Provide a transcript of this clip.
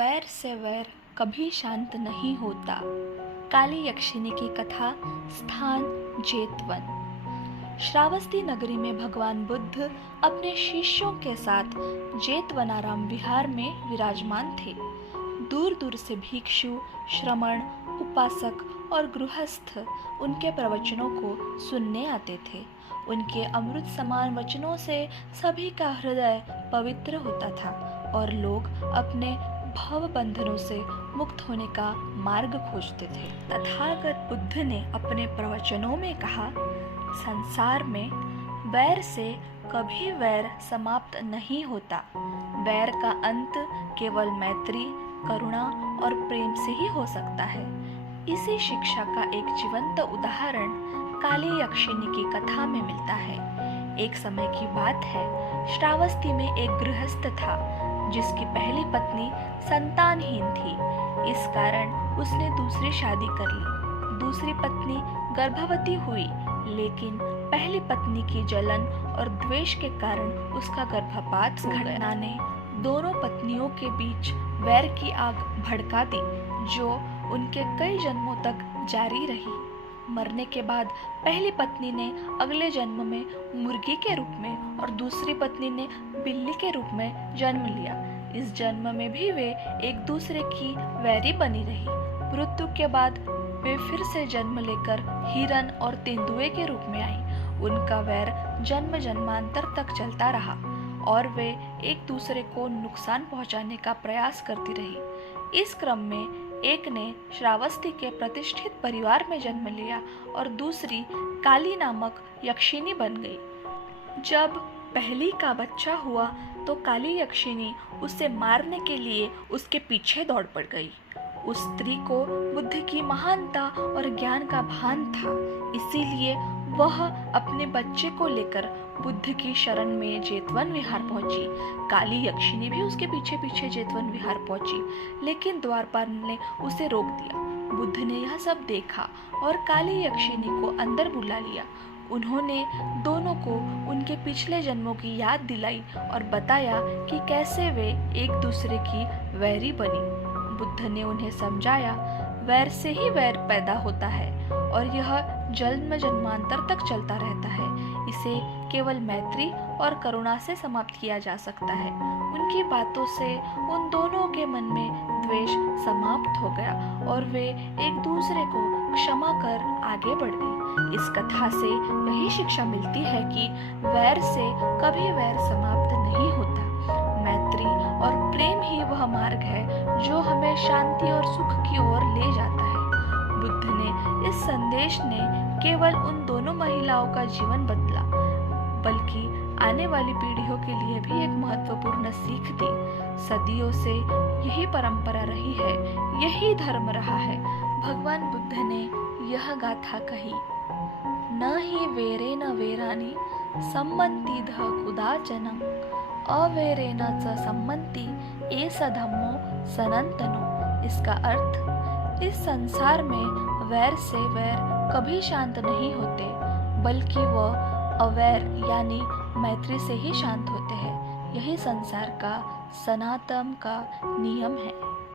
वैर से वैर कभी शांत नहीं होता। काली यक्षिणी की कथा। स्थान जेतवन। श्रावस्ती नगरी में भगवान बुद्ध अपने शिष्यों के साथ जेतवनाराम विहार में विराजमान थे। दूर दूर से भिक्षु, श्रमण, उपासक और गृहस्थ उनके प्रवचनों को सुनने आते थे। उनके अमृत समान वचनों से सभी का हृदय पवित्र होता था और लोग अपने भव बंधनों से मुक्त होने का मार्ग खोजते थे। तथागत बुद्ध ने अपने प्रवचनों में कहा, संसार में वैर से कभी वैर समाप्त नहीं होता। वैर का अंत केवल मैत्री, करुणा और प्रेम से ही हो सकता है। इसी शिक्षा का एक जीवंत उदाहरण काली यक्षिणी की कथा में मिलता है। एक समय की बात है, श्रावस्ती में एक गृहस्थ था जिसकी पहली पत्नी संतानहीन थी। इस कारण उसने दूसरी शादी कर ली। दूसरी पत्नी गर्भवती हुई, लेकिन पहली पत्नी की जलन और द्वेष के कारण उसका गर्भपात हो गया। घटना ने दोनों पत्नियों के बीच वैर की आग भड़का दी, जो उनके कई जन्मों तक जारी रही। मरने के बाद पहली पत्नी ने अगले जन्म में मुर्गी के रूप में और दूसरी पत्नी ने बिल्ली के रूप में जन्म लिया। इस जन्म में भी वे एक दूसरे की वैरी बनी रही। मृत्यु के बाद वे फिर से जन्म लेकर हिरन और तेंदुए के रूप में आई। उनका वैर जन्म जन्मांतर तक चलता रहा और वे एक दूसरे को नुकसान पहुंचाने का प्रयास करती रही। इस क्रम में एक ने श्रावस्ती के प्रतिष्ठित परिवार में जन्म लिया और दूसरी काली नामक यक्षिणी बन गई। जब पहली का बच्चा हुआ तो काली यक्षिणी उसे मारने के लिए उसके पीछे दौड़ पड़ गई। उस स्त्री को बुद्ध की महानता और ज्ञान का भान था, इसीलिए वह अपने बच्चे को लेकर बुद्ध की शरण में जेतवन विहार पहुंची। काली यक्षिणी भी उसके पीछे पीछे जेतवन विहार पहुंची, लेकिन द्वारपाल ने उसे रोक दिया। बुद्ध ने यह सब देखा और काली यक्षिणी को अंदर बुला लिया। उन्होंने दोनों को उनके पिछले जन्मों की याद दिलाई और बताया कि कैसे वे एक दूसरे की वैरी बनी। बुद्ध ने उन्हें समझाया, वैर से ही वैर पैदा होता है और यह जन्म जन्मांतर तक चलता रहता है। इसे केवल मैत्री और करुणा से समाप्त किया जा सकता है। उनकी बातों से उन दोनों के मन में द्वेष समाप्त हो गया और वे एक दूसरे को क्षमा कर आगे बढ़ गए। इस कथा से यही शिक्षा मिलती है कि वैर से कभी वैर समाप्त नहीं होता। मैत्री और प्रेम ही वह मार्ग है जो हमें शांति और सुख की ओर ले जाता है। बुद्ध ने इस संदेश ने केवल उन दोनों महिलाओं का जीवन बदला, बल्कि आने वाली पीढ़ियों के लिए भी एक महत्वपूर्ण सीख दी। सदियों से यही परंपरा रही है, यही धर्म रहा है। भगवान बुद्ध ने यह गाथा कही, न ही वेरे न वेरानी सम्मन्ति ध कुदाचनं अवैरेन च सम्मन्ति एष धम्मो सनातनो। इसका अर्थ, इस संसार में वैर से वैर कभी शांत नहीं होते, बल्कि वह अवैर यानी मैत्री से ही शांत होते हैं। यही संसार का सनातन का नियम है।